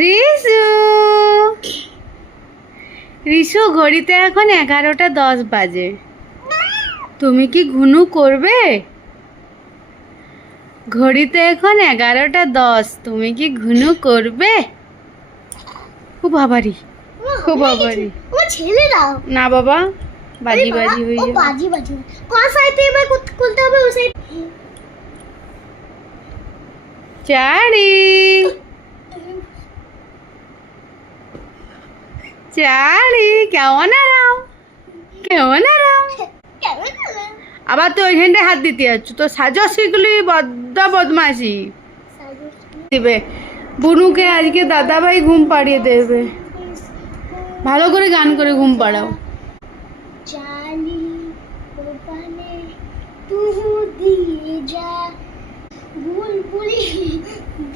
রিশু রিশু ঘড়িতে এখন 11:10 বাজে। তুমি কি ঘুনু করবে? ঘড়িতে এখন 11:10। তুমি কি ঘুনু করবে? ও বাবারি, ও বাবারি। ও ছেলে দাও না বাবা, বাজি বাজি হয়ে ও যাবে। বাজি বাজি কোন সাইডে এবার খুলতে হবে? ওই সাইড। চারি চারি, কেমন আরাম, কেমন আরাম। আবার তো ওইখানটায় হাত দিতে যাচ্ছ, তো সাজো শিখলি, বড্ড বদমাশি দিবে। বুনুকে আজকে দাদাভাই ঘুম পাড়িয়ে দেবে। ভালো করে গান করে ঘুম পাড়াও। চালি ওপানে তু দিয়ে যা, বুলবুলি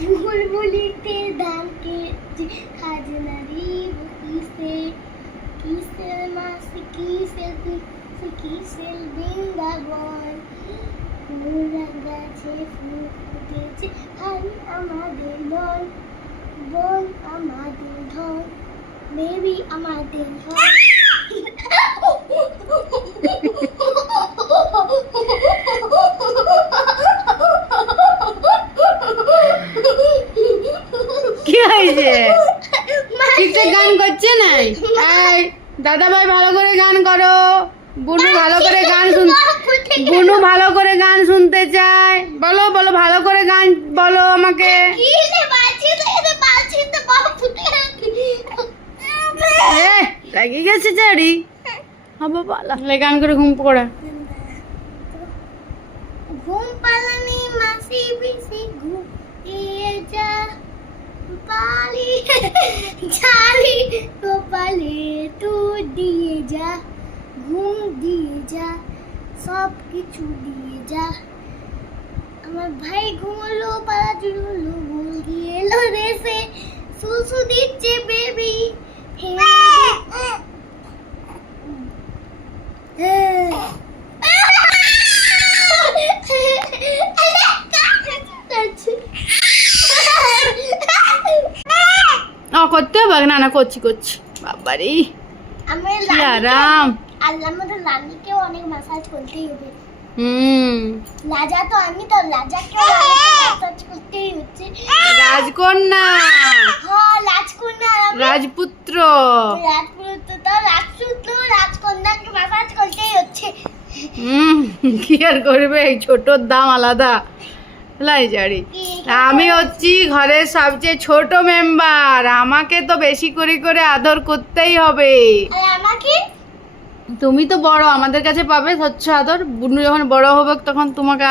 বুলবুলিতে ডাকে খাজনা রিব কিসে কিসের মাস কিসের বৃন্দাবন, ফুলের গাছে ফুল ফুটেছে, হাই আমাদের নয়, বল আমাদের ধন, বেবি আমাদের ধন। কি হয়েছে? ঠিকঠাক গান করছে নাই? এই দাদাভাই ভালো করে গান করো। বুনু ভালো করে গান বুনু ভালো করে গান শুনতে চায়। বলো বলো, ভালো করে গান বলো আমাকে। লাগিয়ে গেছে চারি। হবো পালা, গান করে ঘুম পড়া। ঘুম পালানি মাসি বিসি ঘুমিয়ে যা, পালি চালি কপালে তু দিয়ে যা, ঘুম দিয়ে যা, সব কিছু দিয়ে যা। আমার ভাই ঘুমলো, পালা চুড়লো, ভুল গিয়ে এলো দেশে, সুসু দিচ্ছে বেবি। করতে হবে না? না করছি করছি। বাবারে কি আরাম। আল্লাহ আমাদের লালিকেও অনেক মাসাজ করতেই হবে। লাজা তো আমি তো লাজাকেও মাসাজ করতেই হচ্ছে। রাজকন্যা, হ্যাঁ রাজকন্যা, রাজপুত্র, রাজপুত্র তো রাজপুত্র, রাজকন্যাকে মাসাজ করতেই হচ্ছে। কি আর করবে, এই ছোটর দাম আলাদা। লাইজারি, আমি হচ্ছি ঘরের সবচেয়ে ছোট মেম্বার, আমাকে তো বেশি করে করে আদর করতেই হবে। আর আমাকে? তুমি তো বড়, আমাদের কাছে পাবে স্বচ্ছ আদর। বুনু যখন বড় হবে তখন তোমাকে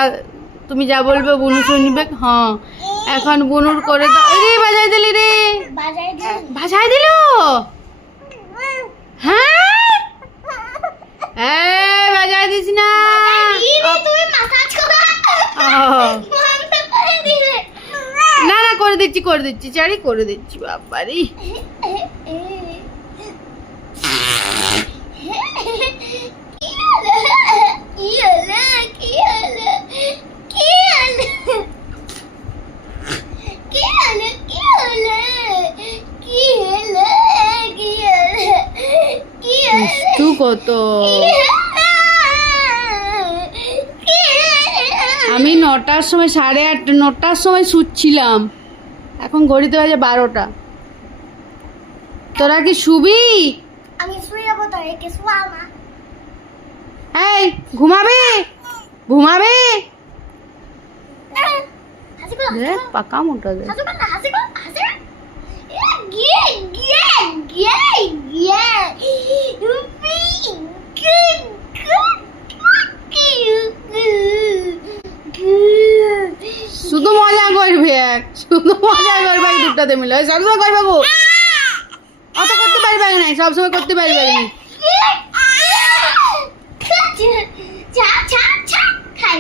তুমি যা বলবে বুনু শুনবে। হ্যাঁ, এখন বুনুর করে দাও। রে বাজাই দিলি রে, বাজাই দিল। হ্যাঁ বাজাই দিস না, তুমি মাসাজ করো। না না করে দিচ্ছি, করে দিচ্ছি চারি, করে দিচ্ছি। বাবারি কত। আমি 9টার সময়, 8:30 9টার সময় শুচ্ছিলাম, এখন ঘড়িতে বাজে 12টা। তোরা কি শুবি? আমি শুয়ে যাবো, তো একে শুয়াও না। এই ঘুমাবে, ঘুমাবে। দেখ পাকা মোটা দেখ। শুধু মজা করবে, শুধু মজা করবে। দুটাতে মিলে সবসময় করবে গো, অত করতে পারবে না, সবসময় করতে পারবে না। খাই